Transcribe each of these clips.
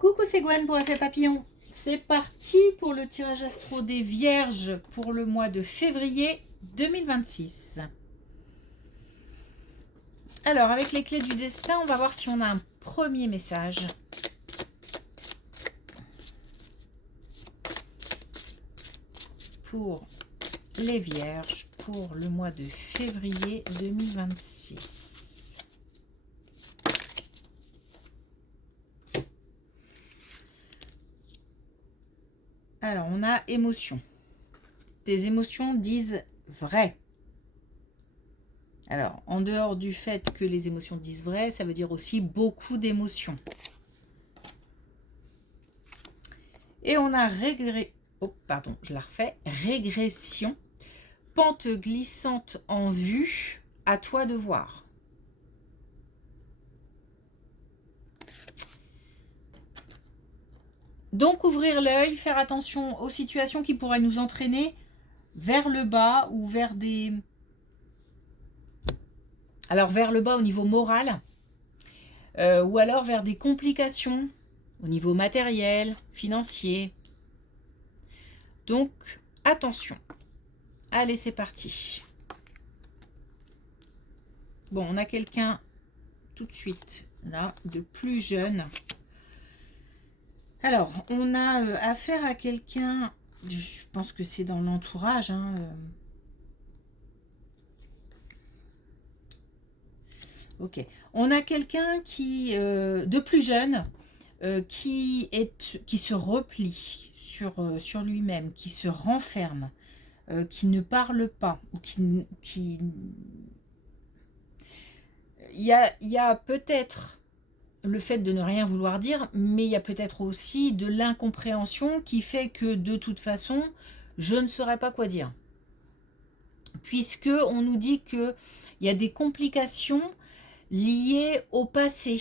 Coucou, c'est Gwen pour Effet Papillon. C'est parti pour le tirage astro des Vierges pour le mois de février 2026. Alors, avec les clés du destin, on va voir si on a un premier message. Pour les Vierges pour le mois de février 2026. Alors, on a émotion. Tes émotions disent vrai. Alors, en dehors du fait que les émotions disent vrai, ça veut dire aussi beaucoup d'émotions. Et on a régression, pente glissante en vue, à toi de voir. Donc, ouvrir l'œil, faire attention aux situations qui pourraient nous entraîner vers le bas ou vers des... Alors, vers le bas au niveau moral, ou alors vers des complications au niveau matériel, financier. Donc, attention. Allez, c'est parti. Bon, on a quelqu'un tout de suite, là, de plus jeune. Alors, on a affaire à quelqu'un, je pense que c'est dans l'entourage, hein, ok. On a quelqu'un qui, de plus jeune, qui se replie sur lui-même, qui se renferme, qui ne parle pas, ou qui... Il y a peut-être le fait de ne rien vouloir dire, mais il y a peut-être aussi de l'incompréhension qui fait que de toute façon, je ne saurais pas quoi dire. Puisque on nous dit qu'il y a des complications liées au passé.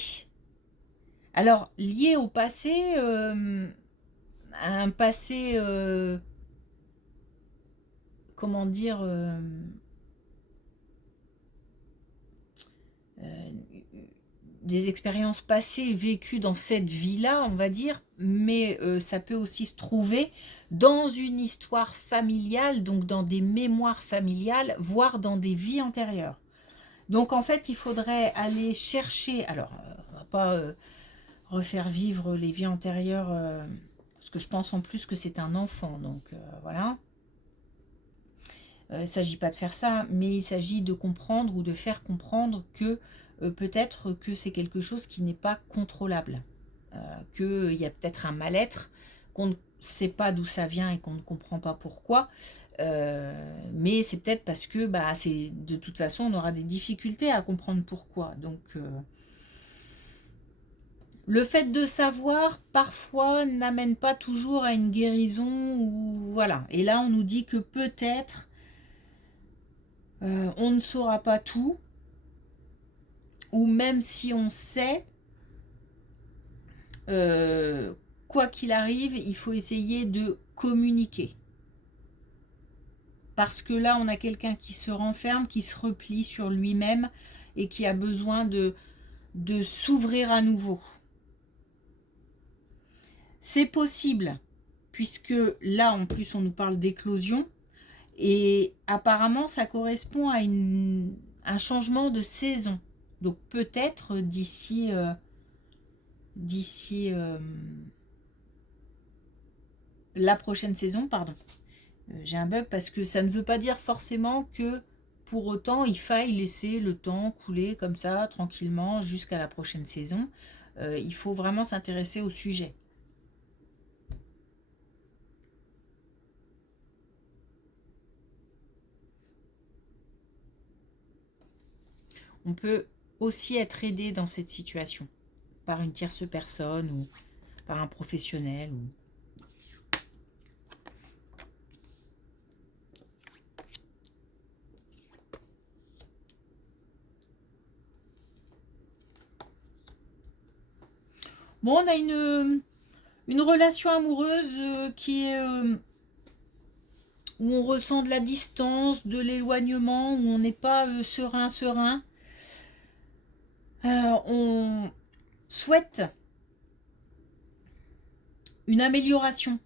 Alors, liées au passé, un passé, comment dire, des expériences passées vécues dans cette vie-là, on va dire, mais ça peut aussi se trouver dans une histoire familiale, donc dans des mémoires familiales, voire dans des vies antérieures. Donc en fait, il faudrait aller chercher, alors on va pas refaire vivre les vies antérieures, parce que je pense en plus que c'est un enfant, donc voilà. Il ne s'agit pas de faire ça, mais il s'agit de comprendre ou de faire comprendre que peut-être que c'est quelque chose qui n'est pas contrôlable, qu'il y a peut-être un mal-être, qu'on ne sait pas d'où ça vient et qu'on ne comprend pas pourquoi, mais c'est peut-être parce que de toute façon on aura des difficultés à comprendre pourquoi. Donc le fait de savoir parfois n'amène pas toujours à une guérison, ou voilà. Et là on nous dit que peut-être on ne saura pas tout, ou même si on sait, quoi qu'il arrive, il faut essayer de communiquer. Parce que là, on a quelqu'un qui se renferme, qui se replie sur lui-même et qui a besoin de s'ouvrir à nouveau. C'est possible, puisque là, en plus, on nous parle d'éclosion. Et apparemment, ça correspond à un changement de saison. Donc peut-être d'ici la prochaine saison, pardon. J'ai un bug parce que ça ne veut pas dire forcément que pour autant il faille laisser le temps couler comme ça tranquillement jusqu'à la prochaine saison. Il faut vraiment s'intéresser au sujet. On peut aussi être aidé dans cette situation par une tierce personne ou par un professionnel. Bon, on a une relation amoureuse qui est où on ressent de la distance, de l'éloignement, où on n'est pas serein. On souhaite une amélioration.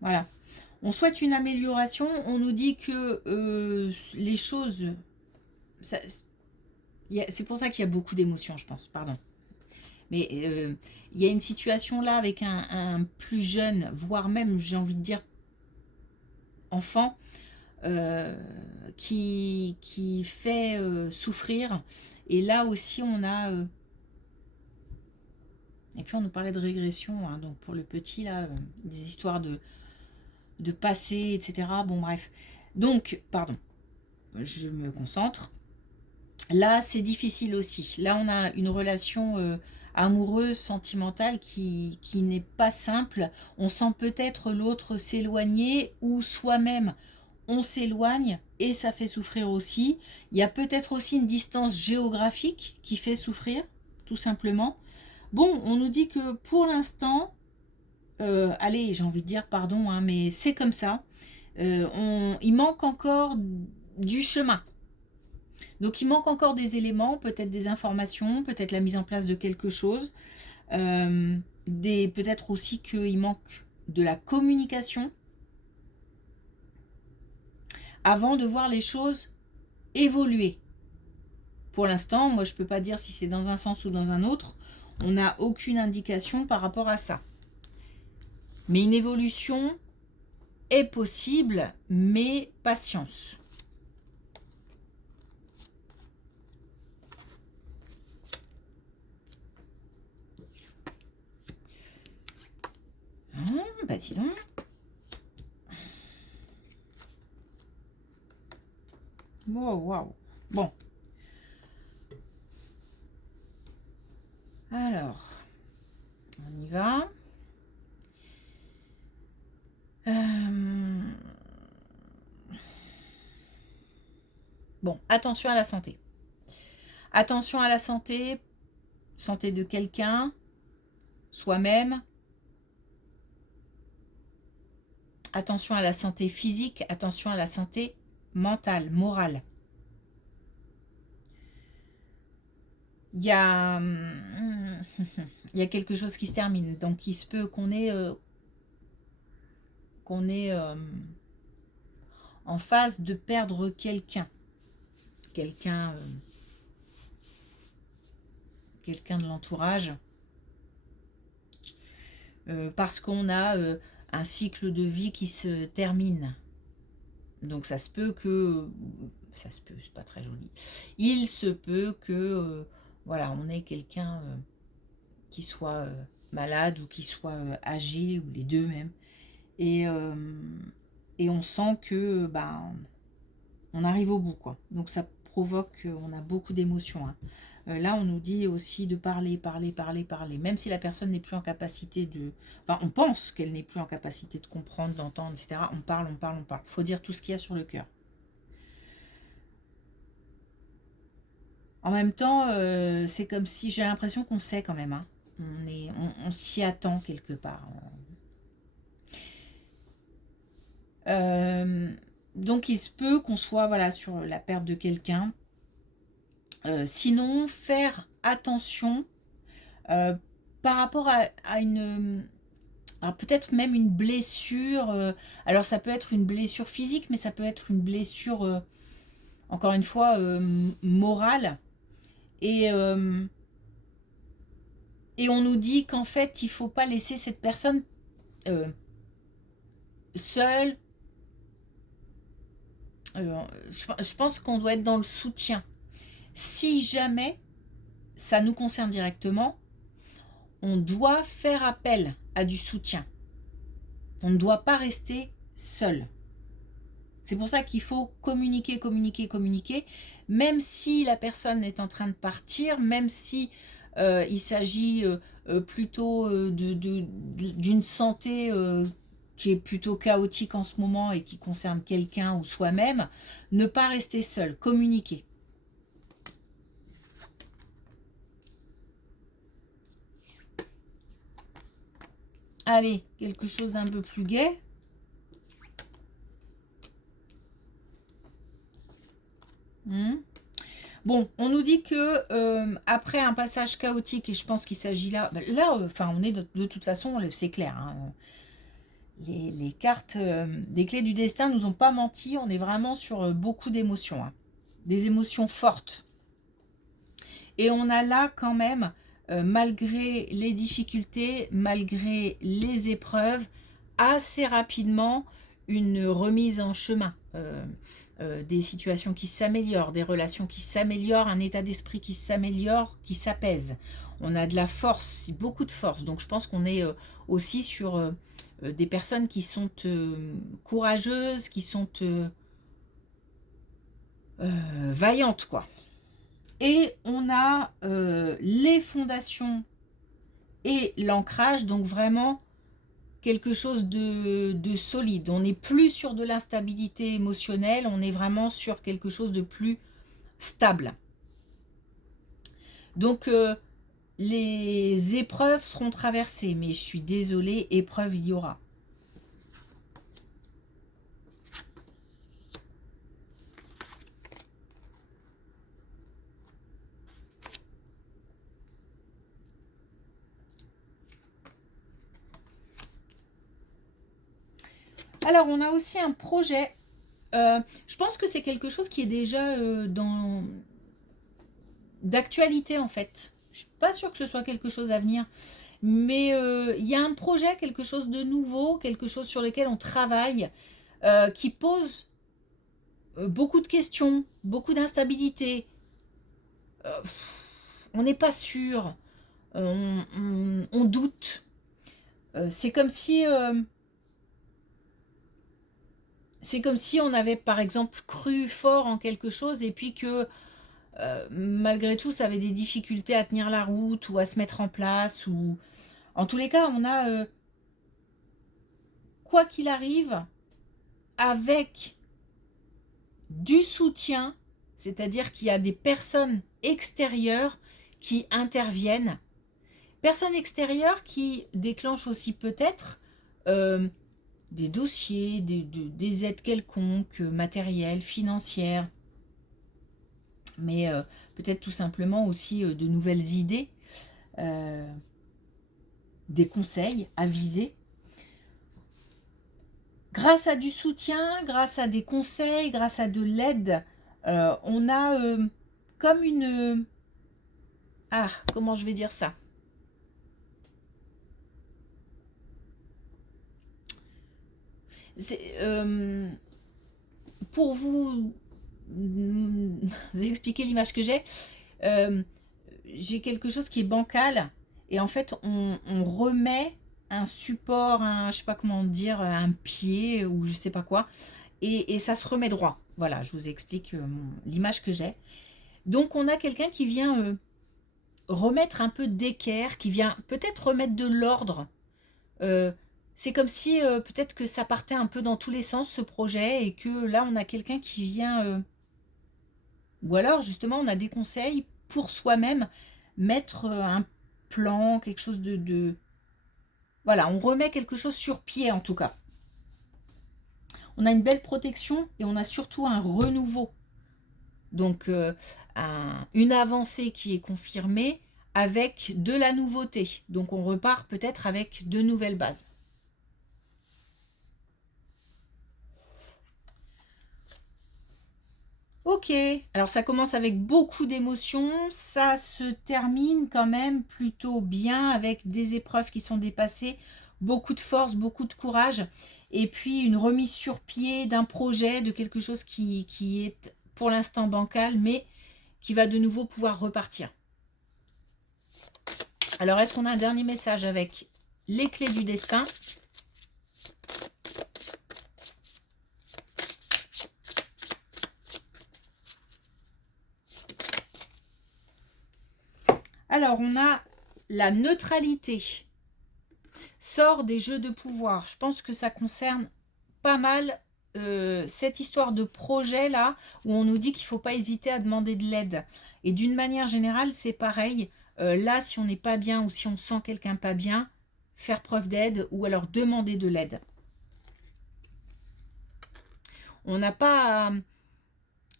Voilà. On souhaite une amélioration. On nous dit que les choses... C'est pour ça qu'il y a beaucoup d'émotions, je pense. Pardon. Mais il y a une situation là avec un plus jeune, voire même, j'ai envie de dire, enfant, qui fait souffrir. Et là aussi, on a... et puis, on nous parlait de régression. Hein, donc, pour le petit, là, des histoires de passé, etc. Bon, bref. Donc, pardon, je me concentre. Là, c'est difficile aussi. Là, on a une relation amoureuse, sentimentale qui n'est pas simple. On sent peut-être l'autre s'éloigner ou soi-même, on s'éloigne et ça fait souffrir aussi. Il y a peut-être aussi une distance géographique qui fait souffrir, tout simplement. Bon, on nous dit que pour l'instant, allez, j'ai envie de dire pardon, hein, mais c'est comme ça. Il manque encore du chemin. Donc il manque encore des éléments, peut-être des informations, peut-être la mise en place de quelque chose. Peut-être aussi qu'il manque de la communication avant de voir les choses évoluer. Pour l'instant, moi je ne peux pas dire si c'est dans un sens ou dans un autre. On n'a aucune indication par rapport à ça. Mais une évolution est possible, mais patience. Bah dis donc. Wow. Bon. Alors, on y va. Bon, attention à la santé. Attention à la santé de quelqu'un, soi-même. Attention à la santé physique, attention à la santé mentale, morale. Il y a quelque chose qui se termine. Donc, il se peut qu'on ait en phase de perdre quelqu'un. Quelqu'un de l'entourage. Parce qu'on a un cycle de vie qui se termine. Donc, ça se peut que... Ça se peut, c'est pas très joli. Il se peut que... voilà, on ait quelqu'un qui soit malade ou qui soit âgé, ou les deux même. Et on sent que on arrive au bout, quoi. Donc ça provoque, on a beaucoup d'émotions. Hein. Là, on nous dit aussi de parler. Même si la personne n'est plus en capacité de... Enfin, on pense qu'elle n'est plus en capacité de comprendre, d'entendre, etc. On parle. Il faut dire tout ce qu'il y a sur le cœur. En même temps, c'est comme si j'ai l'impression qu'on sait quand même. Hein. On s'y attend quelque part. Donc il se peut qu'on soit voilà, sur la perte de quelqu'un. Sinon, faire attention par rapport à une... peut-être même une blessure. Alors ça peut être une blessure physique, mais ça peut être une blessure, encore une fois, morale. Et on nous dit qu'en fait, il ne faut pas laisser cette personne seule. Je pense qu'on doit être dans le soutien. Si jamais ça nous concerne directement, on doit faire appel à du soutien. On ne doit pas rester seul. C'est pour ça qu'il faut communiquer, même si la personne est en train de partir, même si il s'agit plutôt d'une santé qui est plutôt chaotique en ce moment et qui concerne quelqu'un ou soi-même, ne pas rester seul, communiquer. Allez, quelque chose d'un peu plus gai. Bon, on nous dit que après un passage chaotique, et je pense qu'il s'agit là, enfin, on est de toute façon, c'est clair, hein, les cartes des clés du destin nous ont pas menti, on est vraiment sur beaucoup d'émotions, hein, des émotions fortes. Et on a là quand même, malgré les difficultés, malgré les épreuves, assez rapidement une remise en chemin. Des situations qui s'améliorent, des relations qui s'améliorent, un état d'esprit qui s'améliore, qui s'apaise. On a de la force, beaucoup de force. Donc je pense qu'on est aussi sur des personnes qui sont courageuses, qui sont vaillantes, quoi. Et on a les fondations et l'ancrage, donc vraiment quelque chose de solide. On n'est plus sur de l'instabilité émotionnelle, on est vraiment sur quelque chose de plus stable. Donc les épreuves seront traversées, mais je suis désolée, épreuve il y aura. Alors, on a aussi un projet. Je pense que c'est quelque chose qui est déjà d'actualité, en fait. Je suis pas sûre que ce soit quelque chose à venir. Mais il y a un projet, quelque chose de nouveau, quelque chose sur lequel on travaille, qui pose beaucoup de questions, beaucoup d'instabilité. On n'est pas sûr. On doute. C'est comme si... c'est comme si on avait par exemple cru fort en quelque chose et puis que malgré tout ça avait des difficultés à tenir la route ou à se mettre en place. Ou en tous les cas on a quoi qu'il arrive avec du soutien, c'est-à-dire qu'il y a des personnes extérieures qui interviennent, personnes extérieures qui déclenchent aussi peut-être des dossiers, des aides quelconques, matérielles, financières, mais peut-être tout simplement aussi de nouvelles idées, des conseils avisés. Grâce à du soutien, grâce à des conseils, grâce à de l'aide, on a comme une... Ah, comment je vais dire ça? Pour vous expliquer l'image que j'ai quelque chose qui est bancal et en fait on remet un support, je sais pas comment dire, un pied ou je sais pas quoi, et ça se remet droit. Voilà, je vous explique l'image que j'ai. Donc on a quelqu'un qui vient remettre un peu d'équerre, qui vient peut-être remettre de l'ordre. C'est comme si peut-être que ça partait un peu dans tous les sens ce projet et que là on a quelqu'un qui vient ou alors justement on a des conseils pour soi-même mettre un plan, quelque chose voilà, on remet quelque chose sur pied en tout cas. On a une belle protection et on a surtout un renouveau. Donc une avancée qui est confirmée avec de la nouveauté. Donc on repart peut-être avec de nouvelles bases. Ok, alors ça commence avec beaucoup d'émotions, ça se termine quand même plutôt bien avec des épreuves qui sont dépassées, beaucoup de force, beaucoup de courage, et puis une remise sur pied d'un projet, de quelque chose qui est pour l'instant bancal, mais qui va de nouveau pouvoir repartir. Alors est-ce qu'on a un dernier message avec les clés du destin ? Alors, on a la neutralité. Sort des jeux de pouvoir. Je pense que ça concerne pas mal cette histoire de projet là, où on nous dit qu'il ne faut pas hésiter à demander de l'aide. Et d'une manière générale, c'est pareil. Là, si on n'est pas bien ou si on sent quelqu'un pas bien, faire preuve d'aide ou alors demander de l'aide. On n'a pas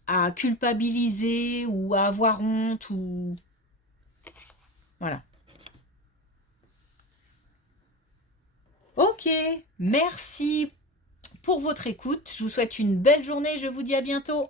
à culpabiliser ou à avoir honte ou voilà. Ok, merci pour votre écoute. Je vous souhaite une belle journée. Je vous dis à bientôt.